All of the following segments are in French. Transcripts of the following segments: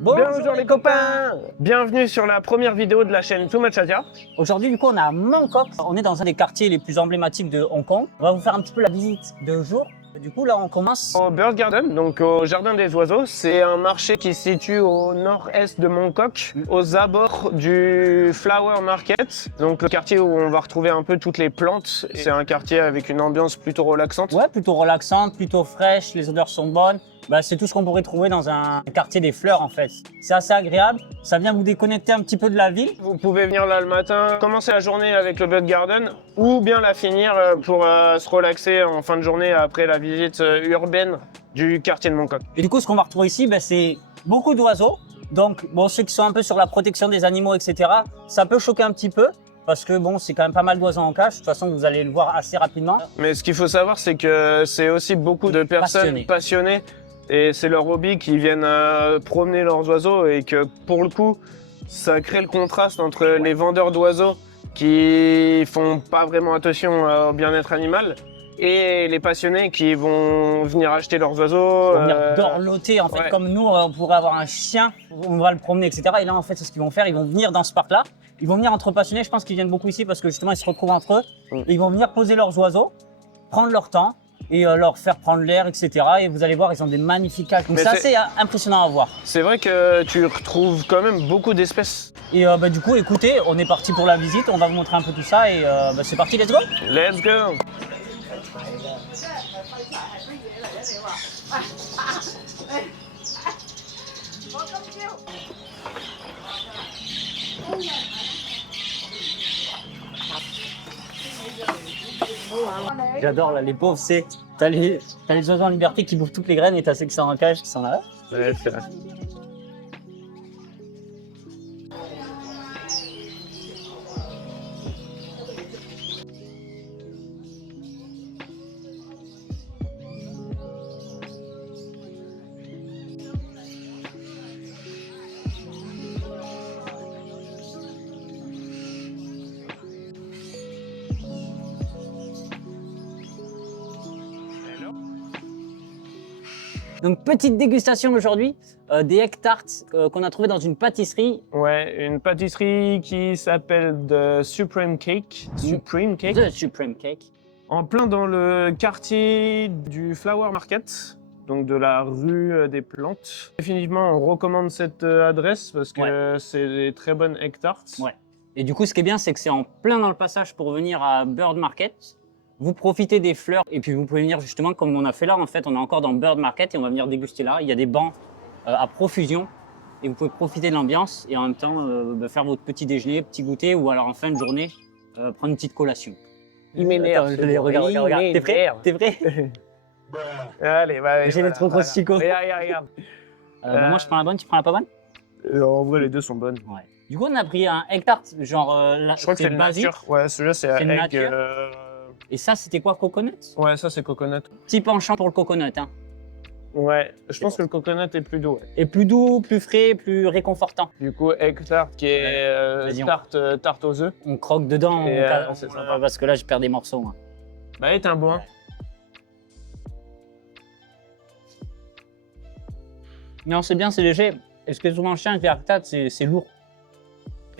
Bonjour les copains. Bienvenue sur la première vidéo de la chaîne Too Much Asia. Aujourd'hui, du coup, on est à Mongkok. On est dans un des quartiers les plus emblématiques de Hong Kong. On va vous faire un petit peu la visite de jour. Du coup, là, on commence. Au Bird Garden, donc au Jardin des Oiseaux. C'est un marché qui se situe au nord-est de Mongkok, aux abords du Flower Market. Donc le quartier où on va retrouver un peu toutes les plantes. C'est un quartier avec une ambiance plutôt relaxante. Ouais, plutôt relaxante, plutôt fraîche, les odeurs sont bonnes. Bah, c'est tout ce qu'on pourrait trouver dans un quartier des fleurs en fait. C'est assez agréable, ça vient vous déconnecter un petit peu de la ville. Vous pouvez venir là le matin, commencer la journée avec le Bird Garden ou bien la finir pour se relaxer en fin de journée après la visite urbaine du quartier de Mongkok. Et du coup, ce qu'on va retrouver ici, bah, c'est beaucoup d'oiseaux. Donc, bon, ceux qui sont un peu sur la protection des animaux, etc., ça peut choquer un petit peu. Parce que bon, c'est quand même pas mal d'oiseaux en cage. De toute façon, vous allez le voir assez rapidement. Mais ce qu'il faut savoir, c'est que c'est aussi beaucoup de personnes passionnées. Et c'est leur hobby qui viennent promener leurs oiseaux et que pour le coup, ça crée le contraste entre les vendeurs d'oiseaux qui font pas vraiment attention au bien-être animal et les passionnés qui vont venir acheter leurs oiseaux. Ils vont venir dorloter en fait, ouais. Comme nous, on pourrait avoir un chien, on va le promener, etc. Et là, en fait, c'est ce qu'ils vont faire. Ils vont venir dans ce parc-là. Ils vont venir entre passionnés. Je pense qu'ils viennent beaucoup ici parce que justement, ils se retrouvent entre eux. Et ils vont venir poser leurs oiseaux, prendre leur temps et leur faire prendre l'air, etc. Et vous allez voir, ils ont des magnifiques cages. Donc c'est assez impressionnant à voir. C'est vrai que tu retrouves quand même beaucoup d'espèces. Et bah, du coup, écoutez, on est parti pour la visite. On va vous montrer un peu tout ça et bah, c'est parti, let's go. Let's go. J'adore là, les pauvres, c'est t'as les oiseaux en liberté qui bouffent toutes les graines et t'as ceux qui sont en cage qui sont là. Ouais, c'est vrai. Donc petite dégustation aujourd'hui des egg tarts qu'on a trouvé dans une pâtisserie. Ouais, une pâtisserie qui s'appelle The Supreme Cake. Supreme Cake. The Supreme Cake. En plein dans le quartier du Flower Market, donc de la rue des plantes. Définitivement, on recommande cette adresse parce que c'est des très bonnes egg tarts. Ouais. Et du coup, ce qui est bien, c'est que c'est en plein dans le passage pour venir à Bird Market. Vous profitez des fleurs et puis vous pouvez venir justement comme on a fait là. En fait, on est encore dans Bird Market et on va venir déguster là. Il y a des bancs à profusion et vous pouvez profiter de l'ambiance et en même temps faire votre petit déjeuner, petit goûter ou alors en fin de journée prendre une petite collation. Il m'énerve. Regarde. T'es prêt? T'es prêt? Allez, va. J'ai les trop grosses chicots. Regarde. Bah, moi, je prends la bonne, tu prends la pas bonne? En vrai, les deux sont bonnes. Ouais. Du coup, on a pris un egg tart, genre je crois que c'est le nature. Ouais, celui-là, c'est egg. Et ça, c'était quoi, coconut? Ouais, ça, c'est coconut. Petit penchant pour le coconut, hein. Ouais, je pense que le coconut est plus doux. Ouais. Et plus doux, plus frais, plus réconfortant. Du coup, egg tart qui est tarte aux œufs. On croque dedans c'est sympa. parce que là, je perds des morceaux. Moi. Bah, il est un bon. Ouais. Non, c'est bien, c'est léger. Et ce que souvent le chien, le egg tart, c'est lourd.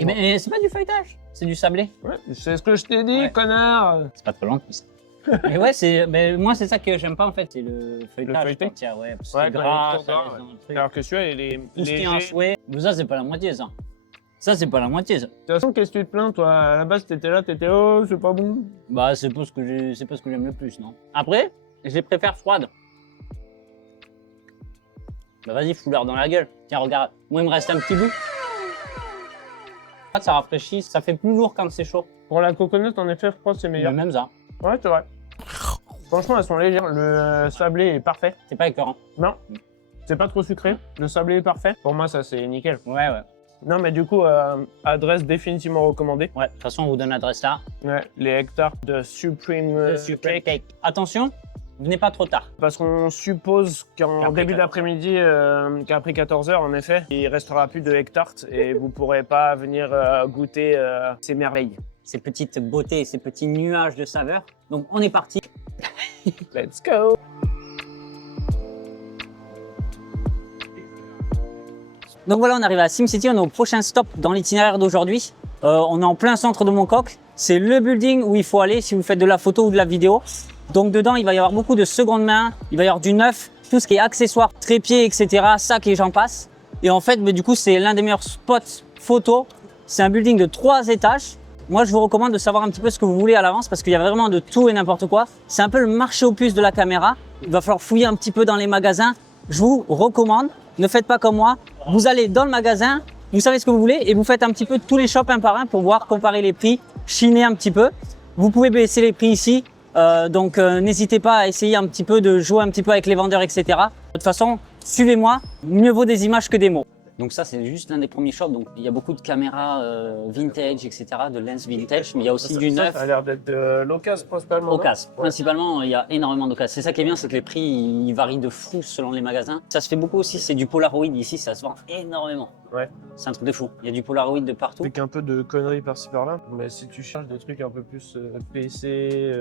Mais c'est pas du feuilletage, c'est du sablé. Ouais, c'est ce que je t'ai dit, connard. C'est pas trop long, plus. Mais ouais, mais moi, c'est ça que j'aime pas en fait, c'est le feuilletage. Tiens, ouais, c'est gras. Alors que celui-là, il est léger. Un souhait. Mais ça, c'est pas la moitié, ça. Ça, c'est pas la moitié, ça. De toute façon, qu'est-ce que tu te plains, toi? À la base, t'étais là, oh, c'est pas bon. Bah, c'est pas ce que j'aime le plus, non. Après, je les préfère froides. Bah, vas-y, fous-leur dans la gueule. Tiens, regarde. Moi, il me reste un petit bout. Ça rafraîchit, ça fait plus lourd quand c'est chaud. Pour la coconut, en effet, froid, c'est meilleur. Mais même ça. Ouais, c'est vrai. Franchement, elles sont légères. Le sablé est parfait. C'est pas écœurant. Non. C'est pas trop sucré. Le sablé est parfait. Pour moi, ça, c'est nickel. Ouais. Non, mais du coup, adresse définitivement recommandée. Ouais, de toute façon, on vous donne l'adresse là. Ouais, les egg tarts de Supreme Cake. Attention, venez pas trop tard. Parce qu'on suppose qu'en début d'après-midi, qu'après 14 h, en effet, il restera plus de egg tart et vous pourrez pas venir goûter ces merveilles. Ces petites beautés, ces petits nuages de saveurs. Donc on est parti. Let's go. Donc voilà, on arrive à SimCity, on est au prochain stop dans l'itinéraire d'aujourd'hui. On est en plein centre de Mongkok. C'est le building où il faut aller si vous faites de la photo ou de la vidéo. Donc dedans, il va y avoir beaucoup de seconde main, il va y avoir du neuf, tout ce qui est accessoires, trépieds, etc., sacs et j'en passe. Et en fait, du coup, c'est l'un des meilleurs spots photo. C'est un building de 3 étages. Moi, je vous recommande de savoir un petit peu ce que vous voulez à l'avance parce qu'il y a vraiment de tout et n'importe quoi. C'est un peu le marché aux puces de la caméra. Il va falloir fouiller un petit peu dans les magasins. Je vous recommande, ne faites pas comme moi. Vous allez dans le magasin, vous savez ce que vous voulez et vous faites un petit peu tous les shops un par un pour voir, comparer les prix, chiner un petit peu. Vous pouvez baisser les prix ici. Donc n'hésitez pas à essayer un petit peu de jouer un petit peu avec les vendeurs, etc. De toute façon, suivez-moi, mieux vaut des images que des mots. Donc ça, c'est juste l'un des premiers shops. Donc il y a beaucoup de caméras vintage, etc., de lens vintage, mais il y a aussi du neuf. Ça a l'air d'être de l'occasion principalement. Occasion. Principalement, il y a énormément d'occasions. C'est ça qui est bien, c'est que les prix ils varient de fou selon les magasins. Ça se fait beaucoup aussi, c'est du Polaroid ici, ça se vend énormément. Ouais. C'est un truc de fou. Il y a du Polaroid de partout. Avec un peu de conneries par-ci par-là. Mais si tu cherches des trucs un peu plus PC,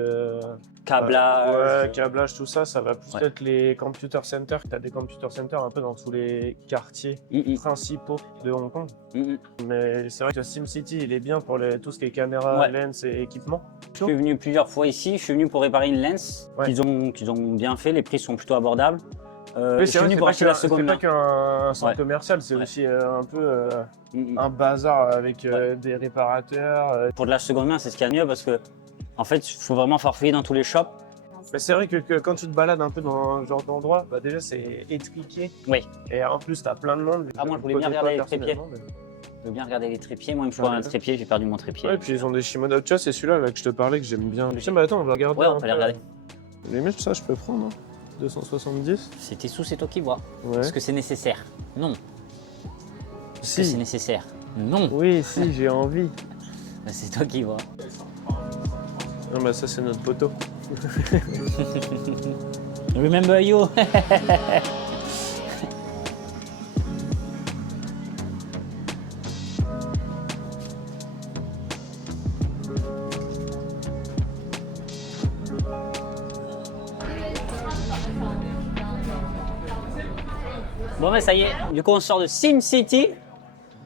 Câblage. ouais, câblage, tout ça, ça va plus être les computer centers. Tu as des computer centers un peu dans tous les quartiers principaux de Hong Kong. Mais c'est vrai que SimCity, il est bien pour tout ce qui est caméra, lens et équipement. Je suis venu plusieurs fois ici. Je suis venu pour réparer une lens qu'ils ont bien fait. Les prix sont plutôt abordables. Oui, je suis venu pour acheter la seconde main. C'est pas qu'un centre commercial, c'est aussi un peu un bazar avec des réparateurs. Pour de la seconde main, c'est ce qu'il y a de mieux parce que en fait, il faut vraiment farfouiller dans tous les shops. Mais c'est vrai que quand tu te balades un peu dans ce genre d'endroit, bah déjà c'est étriqué. Oui. Et en plus, tu as plein de monde. Ah, moi, je voulais bien regarder les trépieds. Je veux bien regarder les trépieds. Moi, il me faut un trépied, j'ai perdu mon trépied. Ouais, et puis ils ont des Shimoda. Tu vois, c'est celui-là là, que je te parlais que j'aime bien. Tiens, bah attends, on va regarder. Ouais, on va les regarder. Limite, ça, je peux prendre. Hein. 270. C'est tes sous, c'est toi qui vois. Ouais. Est-ce que c'est nécessaire? Non. Est-ce que c'est nécessaire? Non. Oui, si, j'ai envie. C'est toi qui vois. Non, bah ça, c'est notre poteau. Remember you. Bon, mais ça y est, du coup, on sort de SimCity.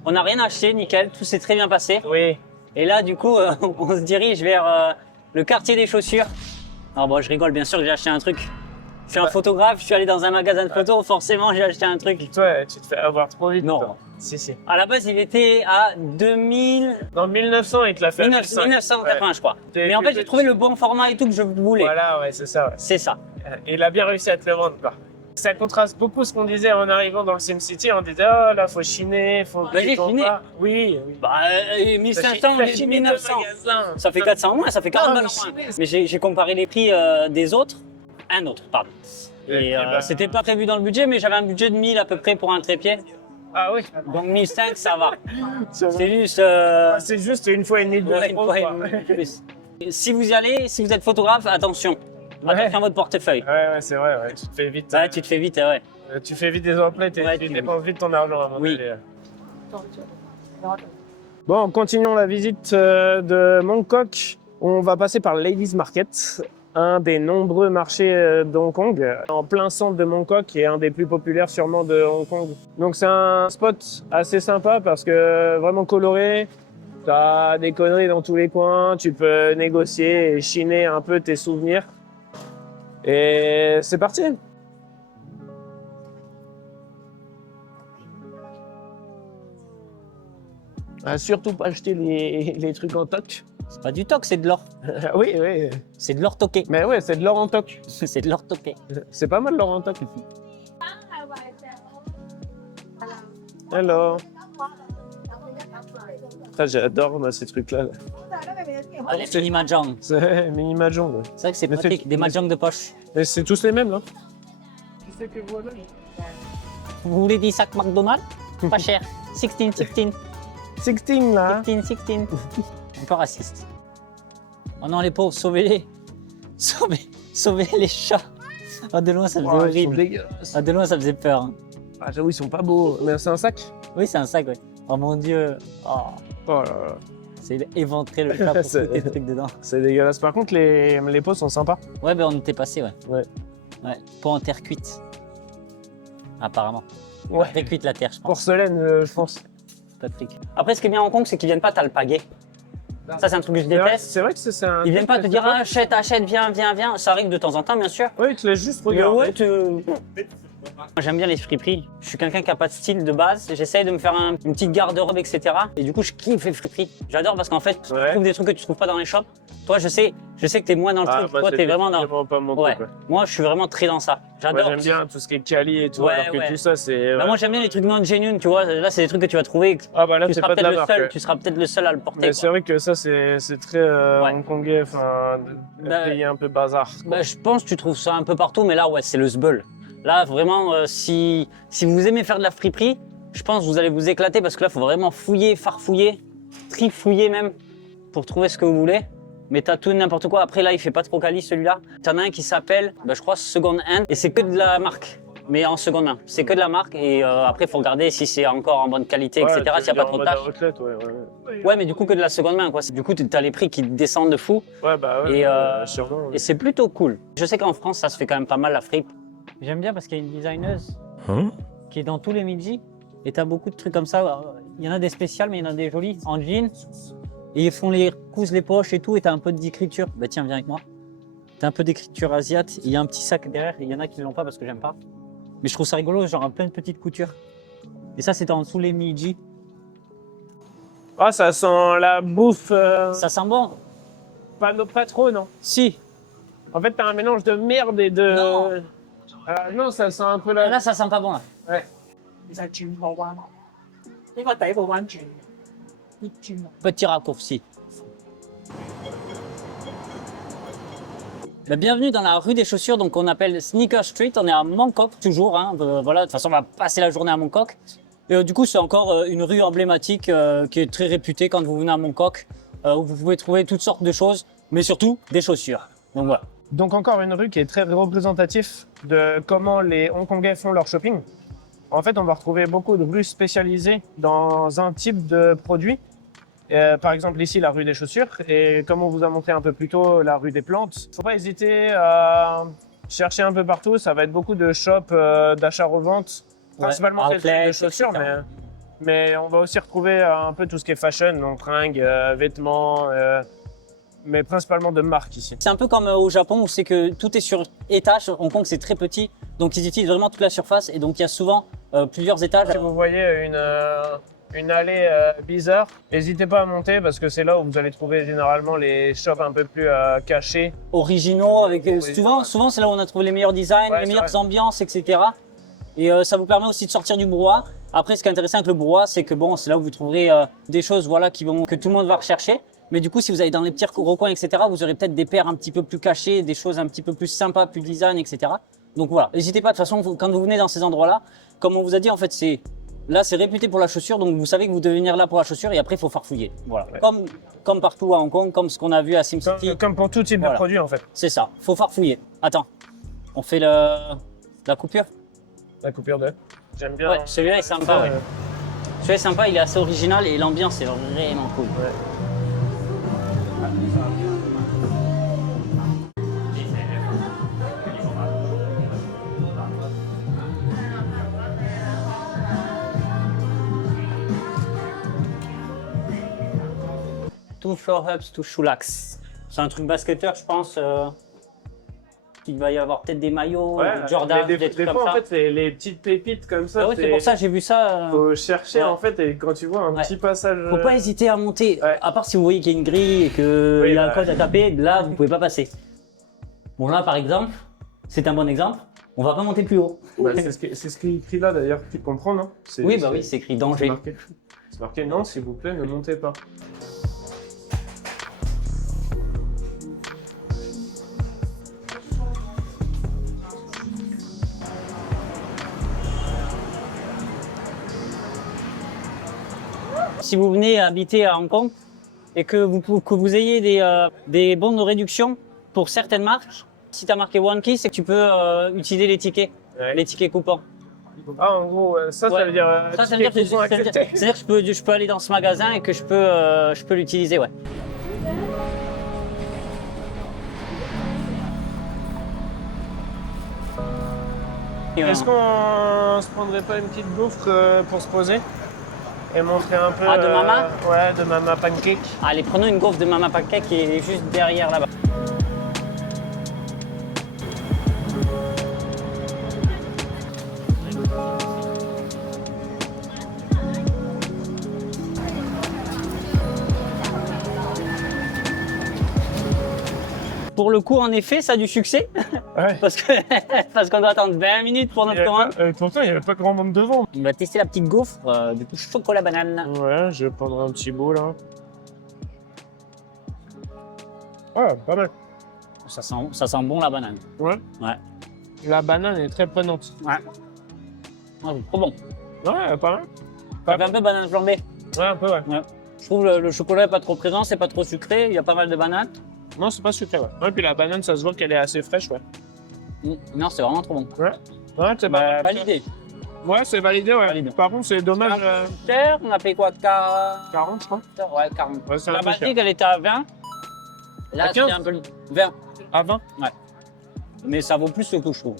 On n'a rien acheté, nickel, tout s'est très bien passé. Oui. Et là, du coup, on se dirige vers le quartier des chaussures. Alors, bon, je rigole, bien sûr que j'ai acheté un truc. Je suis un photographe, je suis allé dans un magasin de photos, forcément, j'ai acheté un truc. Toi, tu te fais avoir trop vite. Non. Toi. Si. À la base, il était à 2000. Dans 1900, il te l'a fait. 1980, je crois. Mais en fait, j'ai trouvé le bon format et tout que je voulais. Voilà, ouais, c'est ça. Ouais. C'est ça. Et il a bien réussi à te le vendre, quoi. Ça contraste beaucoup ce qu'on disait en arrivant dans le SimCity. On disait, oh là, faut chiner, faut. Bah, j'ai chiné. Oui. Bah, 1500, 1900. Ça fait 400 moins, ça fait 40 balles en moins. Mais j'ai comparé les prix des autres. Un autre, pardon. Et c'était pas prévu dans le budget, mais j'avais un budget de 1000 à peu près pour un trépied. Ah oui. Donc 1500, ça va. C'est juste. C'est juste une fois et demie de plus. Si vous y allez, si vous êtes photographe, attention. Attention à votre portefeuille. Ouais, c'est vrai, ouais. Tu te fais vite. Ouais, tu te fais vite, ouais. Tu fais vite des emplettes et tu dépenses vite ton argent à mon avis. Bon, continuons la visite de Mongkok. On va passer par Ladies Market, un des nombreux marchés de Hong Kong, en plein centre de Mongkok et un des plus populaires sûrement de Hong Kong. Donc c'est un spot assez sympa parce que vraiment coloré. T'as des conneries dans tous les coins, tu peux négocier et chiner un peu tes souvenirs. Et c'est parti. Surtout pas acheter les trucs en toc. C'est pas du toc, c'est de l'or. Oui. C'est de l'or toqué. Mais ouais, c'est de l'or en toc. C'est de l'or toqué. C'est pas mal l'or en toc. Hello. J'adore ces trucs-là. Les mini mahjong. C'est mini mahjong. Ouais. C'est vrai que c'est pratique, des mahjong de poche. Mais c'est tous les mêmes, là. Qui c'est que voilà. Vous voulez des sacs McDonald's? Pas cher. 16. 16 là. 16. Un peu raciste. Oh non, les pauvres, sauvez-les. Sauvez les chats. Ah, de loin, ça faisait horrible. Ah, de loin, ça faisait peur. Hein. Ah, j'avoue, ils sont pas beaux. Mais c'est un sac? Oui, c'est un sac, ouais. Oh mon Dieu. Oh là là. C'est éventrer le chat pour foutre des trucs dedans. C'est dégueulasse. Par contre, les pots sont sympas. Ouais, ben on était passé, ouais. Ouais. Pot en terre cuite. Apparemment. Ouais. Très cuite la terre, je pense. Porcelaine, je pense. Patrick. Après, ce qui est bien à Hong Kong, c'est qu'ils viennent pas t'alpaguer. Ça, c'est un truc que je déteste. C'est vrai que c'est un. Ils viennent pas te dire ah, achète, viens. Ça arrive de temps en temps, bien sûr. Oui, ils te laissent juste Mais regarder. ouais, j'aime bien les friperies. Je suis quelqu'un qui a pas de style de base. J'essaye de me faire une petite garde-robe, etc. Et du coup, je kiffe les friperies. J'adore parce qu'en fait, tu trouves des trucs que tu trouves pas dans les shops. Toi, je sais que t'es moins dans le truc. Toi, t'es vraiment dans. Pas mon Ouais. truc, Moi, je suis vraiment très dans ça. J'adore. J'aime bien tout ce qui est quali et tout, Ouais, alors que ouais. tout ça, c'est. Bah, moi, j'aime bien les trucs non genuine, tu vois. Là, c'est des trucs que tu vas trouver. Ah bah là, Tu c'est seras pas de peut-être la le marque. seul. Tu seras peut-être le seul à le porter. Mais c'est vrai que ça, c'est très Ouais. hongkongais, enfin, Bah, pays un peu bazar. Bah, je pense que tu trouves ça un peu partout, mais là, ouais, c'est le sbeul. Là, vraiment, si vous aimez faire de la friperie, je pense que vous allez vous éclater parce que là, il faut vraiment fouiller, farfouiller, trifouiller même pour trouver ce que vous voulez. Mais t'as tout et n'importe quoi. Après, là, il fait pas trop quali celui-là. T'en as un qui s'appelle, bah, je crois, Second Hand. Et c'est que de la marque, mais en seconde main. C'est que de la marque. Et après, il faut regarder si c'est encore en bonne qualité, etc. S'il n'y a pas trop de tâches. Ouais, mais du coup, que de la seconde main, quoi. Du coup, t'as les prix qui descendent de fou. Ouais, bah ouais, sûrement. Et c'est plutôt cool. Je sais qu'en France, ça se fait quand même pas mal la fripe. J'aime bien parce qu'il y a une designeuse qui est dans tous les midis. Et t'as beaucoup de trucs comme ça. Il y en a des spéciales, mais il y en a des jolies en jean. Et ils font cousent les poches et tout. Et t'as un peu d'écriture. Bah tiens, viens avec moi. T'as un peu d'écriture asiate. Il y a un petit sac derrière. Il y en a qui ne l'ont pas parce que j'aime pas. Mais je trouve ça rigolo, genre plein de petites coutures. Et ça, c'est en dessous les midis. Ah, ça sent la bouffe. Ça sent bon. Pas trop, non. Si. En fait, t'as un mélange de merde et de. Non. Non, ça sent un peu la. Là, ça sent pas bon là. Ouais. Petit raccourci. Bienvenue dans la rue des chaussures, donc on appelle Sneaker Street. On est à Mongkok toujours. Hein. Voilà, de toute façon, on va passer la journée à Mongkok. Et du coup, c'est encore une rue emblématique qui est très réputée quand vous venez à Mongkok, où vous pouvez trouver toutes sortes de choses, mais surtout des chaussures. Donc voilà. Donc encore une rue qui est très représentative de comment les Hongkongais font leur shopping. En fait, on va retrouver beaucoup de rues spécialisées dans un type de produit. Par exemple, ici, la rue des chaussures. Et comme on vous a montré un peu plus tôt, la rue des plantes. Il ne faut pas hésiter à chercher un peu partout. Ça va être beaucoup de shops d'achat-revente, principalement des trucs de chaussures. Mais on va aussi retrouver un peu tout ce qui est fashion, donc fringues, vêtements, mais principalement de marques ici. C'est un peu comme au Japon où c'est que tout est sur étage. Hong Kong, c'est très petit. Donc, ils utilisent vraiment toute la surface. Et donc, il y a souvent plusieurs étages. Si vous voyez une allée bizarre, n'hésitez pas à monter parce que c'est là où vous allez trouver généralement les shops un peu plus cachés. Originaux, avec souvent c'est là où on a trouvé les meilleurs designs, les meilleures ambiances, etc. Et ça vous permet aussi de sortir du brouhaha. Après, ce qui est intéressant avec le brouhaha, c'est que bon, c'est là où vous trouverez des choses voilà, que tout le monde va rechercher. Mais du coup, si vous allez dans les petits recoins, etc., vous aurez peut-être des paires un petit peu plus cachées, des choses un petit peu plus sympas, plus design, etc. Donc voilà, n'hésitez pas. De toute façon, quand vous venez dans ces endroits-là, comme on vous a dit, en fait, c'est réputé pour la chaussure. Donc vous savez que vous devez venir là pour la chaussure et après, il faut farfouiller. Voilà. Ouais. Comme partout à Hong Kong, comme ce qu'on a vu à SimCity. Comme pour tout type de produit, en fait. C'est ça, faut farfouiller. Attends, on fait la coupure. La coupure de. J'aime bien. Ouais, celui-là est sympa. Ouais. Celui-là est sympa, il est assez original et l'ambiance est vraiment cool. Ouais. Two floor hubs, two shoelax. C'est un truc basketteur, je pense. Il va y avoir peut-être des maillots, Jordan, des trucs comme fois, ça. En fait, c'est les petites pépites comme ça. Ah oui, c'est pour ça j'ai vu ça. Faut chercher en fait, et quand tu vois un petit passage. Faut pas hésiter à monter. À part si vous voyez qu'il y a une grille et qu'il y a un code à taper, là vous pouvez pas passer. Bon là par exemple, c'est un bon exemple. On va pas monter plus haut. C'est ce qui est écrit là d'ailleurs, tu comprends non? Oui, oui, c'est écrit danger. C'est marqué non, s'il vous plaît, ne montez pas. Si vous venez habiter à Hong Kong et que vous ayez des bons de réduction pour certaines marques, si tu as marqué One Key, c'est que tu peux utiliser les tickets coupons. Ah, en gros, ça veut dire. Ça veut dire que je peux aller dans ce magasin et que je peux l'utiliser, ouais. Est-ce qu'on se prendrait pas une petite gaufre pour se poser et montrer un peu... De Mama Ouais, de Mama Pancake. Allez, prenons une gaufre de Mama Pancake qui est juste derrière là-bas. Pour le coup, en effet, ça a du succès. Ouais. parce qu'on doit attendre 20 minutes pour notre commande. Pourtant, il n'y avait pas grand monde devant. On va tester la petite gaufre, du coup, chocolat banane. Ouais, je vais prendre un petit bout là. Ouais, pas mal. Ça sent bon la banane. Ouais. Ouais. La banane est très prenante. Ouais. Ouais, trop bon. Ouais, pas mal. Ça fait un peu banane flambée. Ouais, un peu, ouais. Ouais. Je trouve le chocolat n'est pas trop présent, c'est pas trop sucré, il y a pas mal de bananes. Non, c'est pas sucré, ouais. Ouais, puis la banane, ça se voit qu'elle est assez fraîche, ouais. Non, c'est vraiment trop bon. Ouais. Ouais, c'est pas Validé. Ouais, c'est validé, ouais. Validé. Par contre, c'est dommage. Cher, on a payé quoi 40, je crois. Ouais, 40. Ouais, c'est La un peu cher. Baltique, elle était à 20. Là, À c'était 15? un peu 20. À 20? Mais ça vaut plus le coup, je trouve.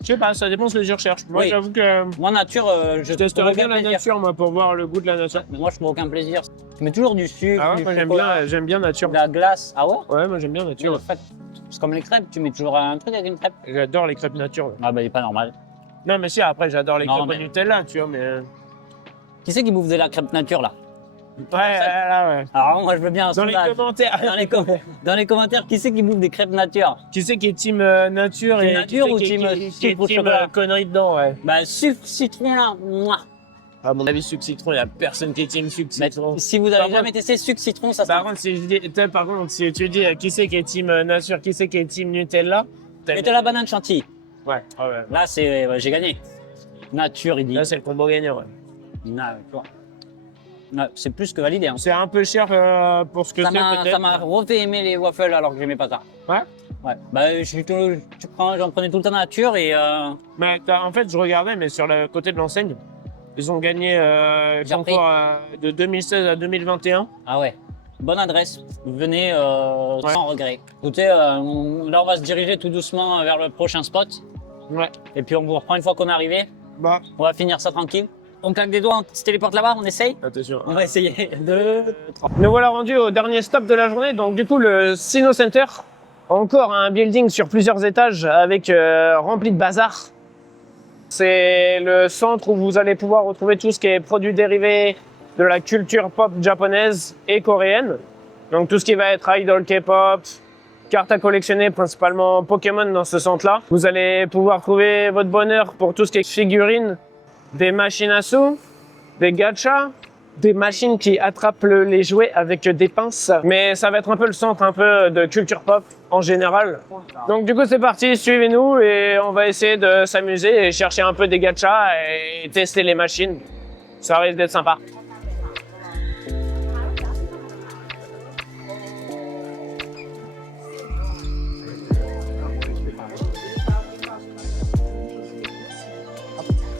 Je sais pas, ça dépend ce que je recherche. Moi, Oui. j'avoue que Moi, nature, je testerais trouve bien aucun la plaisir. nature, moi, pour voir le goût de la nature. Mais moi, je trouve aucun plaisir. Je mets toujours du sucre, Ah ouais, du moi, chocolat, j'aime bien nature. de la glace. Ah ouais? Ouais, moi, j'aime bien Tu nature. en fait, c'est comme les crêpes, tu mets toujours un truc avec une crêpe. J'adore les crêpes nature. Ouais. Ah bah, il est pas normal. Non, mais si, après, j'adore les Non, crêpes mais- au Nutella, tu vois, mais... Qui c'est qui bouffe de la crêpe nature, là? Ouais, là, ouais. Alors, moi, je veux bien un Dans les sondage. commentaires. Dans les commentaires, qui c'est qui bouffe des crêpes nature? Qui c'est qui est team nature Team et nature qui ou c'est team qui est sucre au team chocolat? conneries dedans, ouais. Bah, sucre, citron, là, moi. À mon avis, sucre citron, il n'y a personne qui est team sucre citron. Si vous Par avez jamais contre- testé sucre, citron, ça Par sent. contre, si je dis, par contre, si tu dis qui c'est qui est team nature, qui c'est qui est team Nutella, Mettez la banane chantilly. Ouais, ah ouais. Là, c'est, j'ai gagné. Nature, il dit. Là, c'est le combo gagnant, ouais. Tu vois. Ouais, c'est plus que validé. Hein. C'est un peu cher pour ce que Ça c'est, m'a peut-être. refait aimer les waffles alors que j'aimais pas ça. Ouais. Ouais. Bah, j'en prenais tout le temps nature et Mais en fait, je regardais, mais sur le côté de l'enseigne, ils ont gagné J'ai repris. concours de 2016 à 2021. ah ouais. Bonne adresse. Venez sans regret. Écoutez, là, on va se diriger tout doucement vers le prochain spot. Ouais. Et puis, on vous reprend une fois qu'on est arrivé. Bah, On va finir ça tranquille. On claque des doigts, on se téléporte là-bas, on essaye. attention. On va essayer. 2, 3. Nous voilà rendus au dernier stop de la journée. Donc, du coup, le Sino Center, encore un building sur plusieurs étages avec rempli de bazar. C'est le centre où vous allez pouvoir retrouver tout ce qui est produits dérivés de la culture pop japonaise et coréenne. Donc, tout ce qui va être idol K-pop, cartes à collectionner, principalement Pokémon dans ce centre-là. Vous allez pouvoir trouver votre bonheur pour tout ce qui est figurines, des machines à sous, des gachas, des machines qui attrapent les jouets avec des pinces. Mais ça va être un peu le centre un peu de culture pop en général. Donc du coup c'est parti, suivez-nous et on va essayer de s'amuser et chercher un peu des gachas et tester les machines. Ça risque d'être sympa.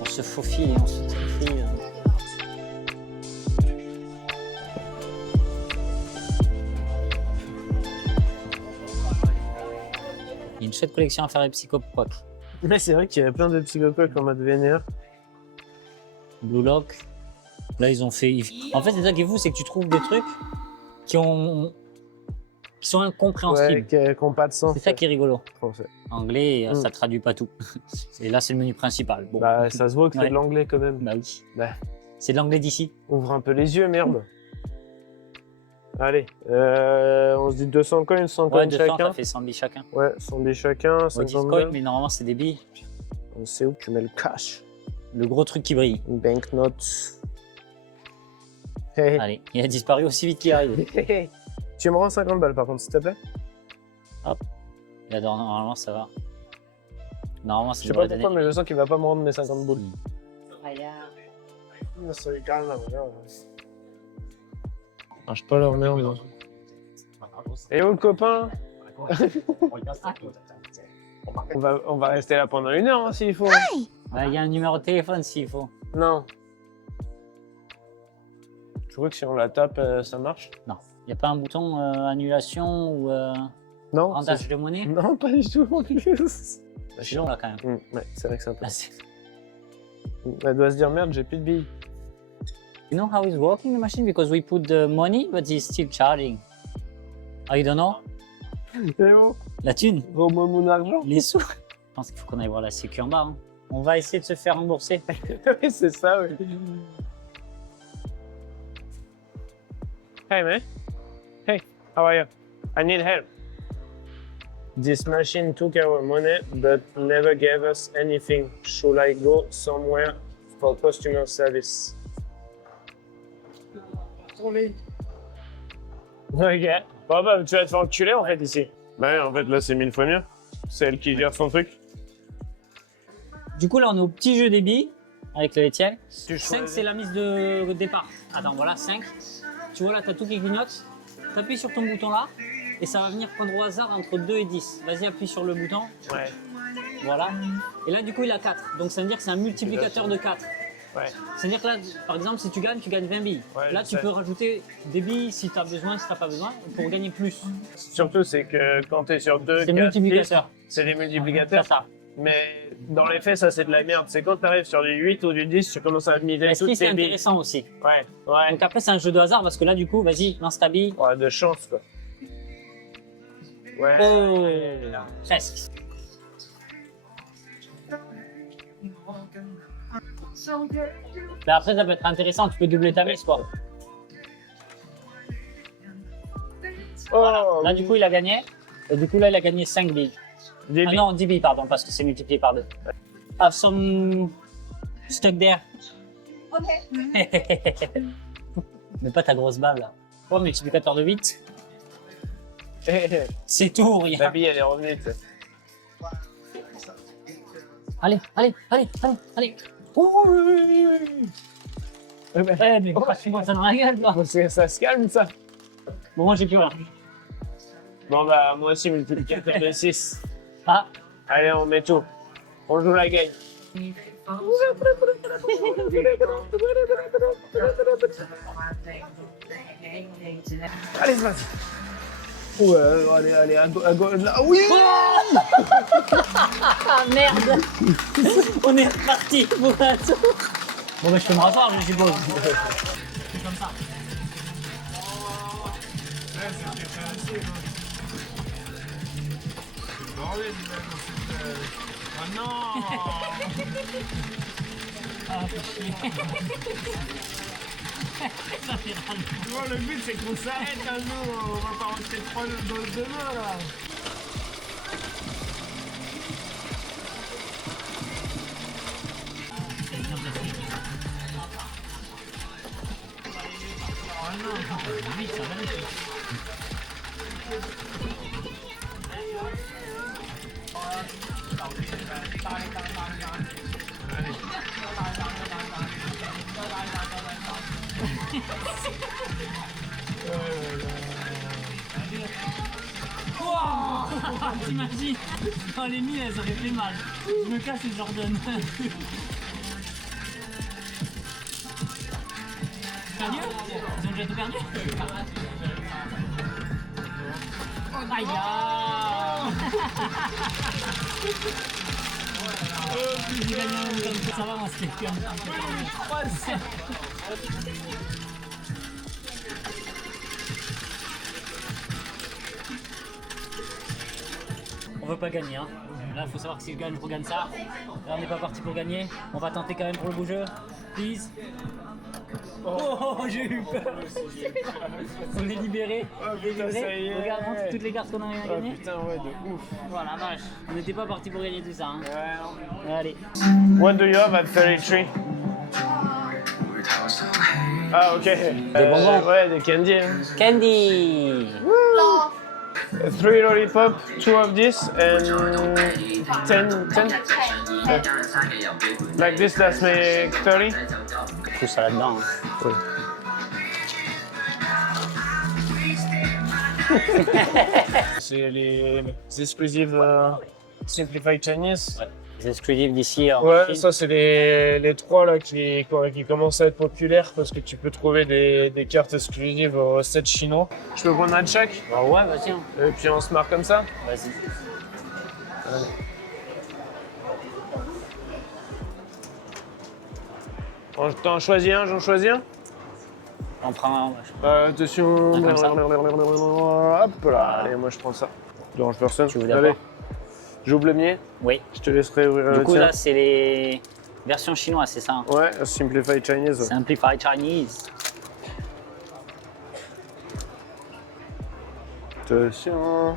On se faufile et on se trifie. Il y a une chouette collection à faire les psychopocs. Mais c'est vrai qu'il y a plein de psychocoques en mode vénère. Blue Lock. Là, ils ont fait. En fait, c'est ça qui est fou, c'est que tu trouves des trucs qui sont incompréhensibles. Ouais, qui n'ont pas de sens. C'est ça qui est rigolo. Français. Anglais, ça traduit pas tout. Et là, c'est le menu principal. Bon. Bah ça se voit que c'est Ouais. de l'anglais quand même. Bah oui. Bah, C'est de l'anglais d'ici. ouvre un peu les yeux, merde. Allez, on se dit 200 coins, 100 Ouais, coins 200, chacun. ça fait 100 billes chacun. Ouais, 100 billes chacun, On dit 50 coin, billes. mais normalement, c'est des billes. On sait où tu mets le cash. Le gros truc qui brille. Une banknote. Hey. Allez, il a disparu aussi vite qu'il arrive. Tu me rends 50 balles par contre, s'il te plaît. Là, normalement, ça va. Normalement, Je c'est sais pas pourquoi, mais je sens qu'il va pas me rendre mes 50 boules. Marche pas leur merde. Et où le copain? on va rester là pendant 1 heure hein, s'il faut. Il y a un numéro de téléphone s'il faut. Non. Tu vois que si on la tape, ça marche? Non. Il n'y a pas un bouton annulation ou Non. rendage de monnaie? Non, pas du tout en plus. C'est long là quand même. Ouais, c'est vrai que c'est un peu. Là, c'est- Elle doit se dire merde, j'ai plus de billes. You know how it's working the machine? Because we put the money, but it's still charging. Oh, you don't know? C'est bon. La thune, Rends-moi mon argent. les sous. Je pense qu'il faut qu'on aille voir la sécu en bas. Hein. On va essayer de se faire rembourser. Oui, c'est ça, oui. Hey man. Hey, how are you? I need help. This machine took our money but never gave us anything. Should I go somewhere for customer service? Ok. Bon bah tu vas te faire enculer en fait ici. Bah en fait là c'est 1000 fois mieux. C'est elle qui gère son truc. Du coup, là, on est au petit jeu des billes avec le Etienne. Tu 5, choisis. c'est la mise de départ. Attends, voilà, 5. Tu vois là, tu as tout qui clignote. Tu appuies sur ton bouton là et ça va venir prendre au hasard entre 2 et 10. Vas-y, appuie sur le bouton. Ouais. Voilà. Et là, du coup, il a 4. Donc, ça veut dire que c'est un multiplicateur de 4. Ouais. C'est-à-dire que là, par exemple, si tu gagnes 20 billes. Ouais, Là, je tu sais. peux rajouter des billes si tu as besoin, si tu n'as pas besoin, pour gagner plus. Surtout c'est que quand t'es sur 2, C'est multiplicateur. c'est des C'est multiplicateurs. ça. Mais dans les faits, ça c'est de la merde. C'est quand tu arrives sur du 8 ou du 10, tu commences à miser Est-ce toutes que c'est tes billes. intéressant aussi? Ouais, ouais. Donc après, c'est un jeu de hasard parce que là, du coup, vas-y, lance ta bille. Ouais, de chance quoi. Ouais. Oh, presque. Mais après, ça peut être intéressant, tu peux doubler ta mise, quoi. Oh, Là, du coup, il a gagné. Et du coup, là, il a gagné 5 billes. des Ah billes. non, 10 billes, pardon, parce que c'est multiplié par 2. Have some stuck there. Mais pas ta grosse bave, là. Oh, multiplicateur de 8. C'est tout ou rien. La bille elle est revenue. tu sais. Allez, allez, allez, allez, allez. Oh, oui, oui, oui. Eh, mais crache-moi ça dans la gueule, toi. Parce que ça se calme ça. Bon, moi, j'ai plus rien. Bon bah moi aussi multiplicateur de 6. Ah, Allez on met tout. On joue la game. Allez c'est parti. Ouais, allez, à gauche, là, oui. ah merde. On est reparti pour un tour. Bon, bah, je peux me rasseoir, je suppose. C'est comme ça. Ah non. Ah, fait chier. Ça fait mal. Tu vois, le but c'est qu'on s'arrête à nous, on va pas rentrer trop dans le demain là. T'imagines? Quand les mille, elles auraient fait mal. Je me casse et je leur donne. Perdu? Ils ont déjà tout perdu? Aïe! J'ai gagné un peu, ça va, moi c'était comme ça. On veut pas gagner, hein. Là, il faut savoir que si je gagne, je regagne ça. Là, on n'est pas parti pour gagner. On va tenter quand même pour le beau jeu. Please. Oh, j'ai eu peur. On est libérés. Oh putain, ça y est. Regarde, montre toutes les cartes qu'on a Oh gagnées. putain, ouais, de ouf. Voilà, vache. On n'était pas parti pour gagner tout ça, hein. Ouais, non. Allez. What do you have at 33? Ah, ok. Des bonbons. Ouais, des candy. Hein. Candy. 3 lollipop, 2 of this, and 10. Like this, that's make 30. Tout ça là-dedans. Hein. C'est les exclusives Simplified Chinese. Ouais. Les exclusifs d'ici. Ouais, ça c'est les trois là qui commencent à être populaires parce que tu peux trouver des cartes exclusives aux recettes chinois. Je peux prendre un chaque Bah ouais, vas-y. Hein. et puis on se marque comme ça. Vas-y. T'en choisis un, j'en choisis un. On prend un. Attention. Un comme ça. Hop là, allez, moi je prends ça. Ça dérange personne. Tu veux Allez, d'abord? j'ouvre le mien. Oui. Je te laisserai ouvrir Du le coup, tien. là, c'est les versions chinoises, c'est ça? Hein? Ouais, Simplified Chinese. Ouais. Simplified Chinese. Attention.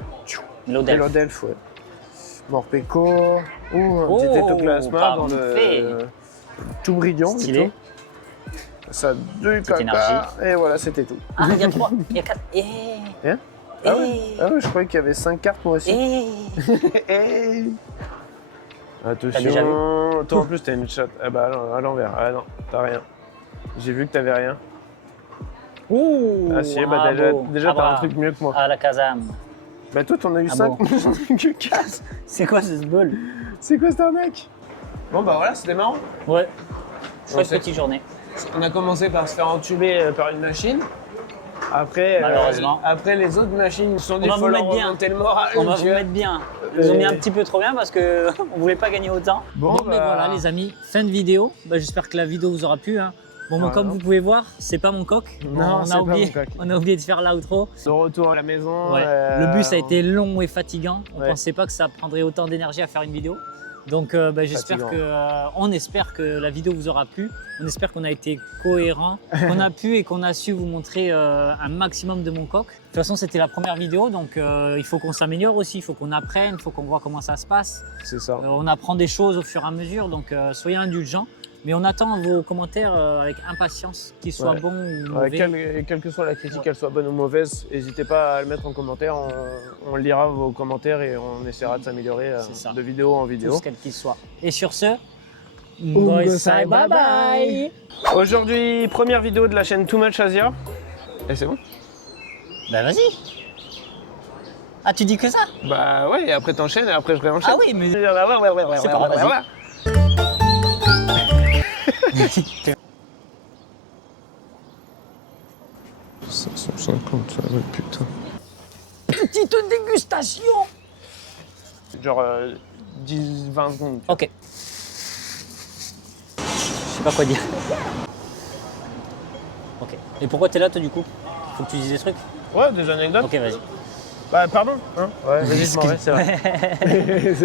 Mélodelph. Mélodelph, ouais. Morpeko. Ouh, un petit étoplasma dans parfait. le tout brillant. Stylé. et tout. Ça a 2 caca. énergie. Et voilà, c'était tout. Ah, il y a 3, il y a 4. Hein Ah ouais, je croyais qu'il y avait 5 cartes moi aussi. Attention. T'as déjà vu? Toi en plus t'as une chatte. Ah bah à l'envers. Ah non, t'as rien. J'ai vu que t'avais rien. Ouh, Ah si, bah déjà t'as un truc mieux que moi. Ah, la Kazam. Bah toi t'en as eu Ah 5, bon. moi j'en ai que 4. C'est quoi ce bol? C'est quoi cette arnaque? Bon bah voilà, c'était marrant. Ouais. Chouette c'est- petite journée. On a commencé par se faire entuber par une machine. Après, Malheureusement. après les autres machines se sont dit va faut vous leur mettre bien. remonter le moral. On va vous tu vois. mettre bien. Ils nous ont mis un petit peu trop bien parce que on voulait pas gagner autant. Bon, mais voilà les amis, fin de vidéo. Bah, j'espère que la vidéo vous aura plu. Hein. Bon, Voilà. comme vous pouvez voir, c'est pas mon coq. Non, c'est pas mon coq. On a oublié de faire l'outro. De retour à la maison. Ouais. Le bus a été long et fatigant. On Ouais. pensait pas que ça prendrait autant d'énergie à faire une vidéo. Donc j'espère Fatigant. que, on espère que la vidéo vous aura plu. On espère qu'on a été cohérent, qu'on a pu et qu'on a su vous montrer un maximum de mon coq. De toute façon, c'était la première vidéo, donc il faut qu'on s'améliore aussi, il faut qu'on apprenne, il faut qu'on voit comment ça se passe. C'est ça. On apprend des choses au fur et à mesure, donc soyez indulgents. Mais on attend vos commentaires avec impatience, qu'ils soient Ouais. bons ou Ouais, mauvais. quelle que soit la critique, qu'elle soit bonne ou mauvaise, n'hésitez pas à le mettre en commentaire. On lira vos commentaires et on essaiera de s'améliorer C'est ça. de vidéo en vidéo. Tous quels qu'ils soient. Et sur ce, Ungosai, bye bye. Aujourd'hui, première vidéo de la chaîne Too Much Asia. Et c'est bon? Bah vas-y. Ah, tu dis que ça? Bah ouais, et après t'enchaînes et après je réenchaîne. Ah oui, mais C'est pas grave, vas-y. 550, putain. petite dégustation. Genre 10-20 secondes. Ok. Je sais pas quoi dire. Ok. Et pourquoi t'es là toi du coup? Faut que tu dises des trucs? Ouais, des anecdotes. Ok, vas-y. Bah pardon. Hein ouais, vas-y, je m'en vais, c'est vrai.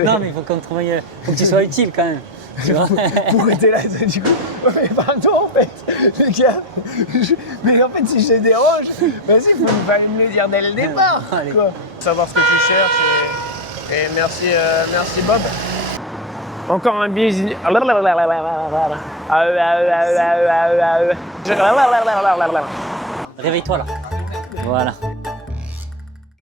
Non, mais il faut qu'on trouve. Faut que tu sois utile quand même. Tu vois? Pourquoi t'es là du coup? Ouais, mais pardon en fait, les gars. Mais en fait si je te dérange, vas-y, il fallait me le dire dès le départ. Allez. Quoi. Savoir ce que tu cherches et merci, merci Bob. Encore un billet. Réveille-toi là. Voilà.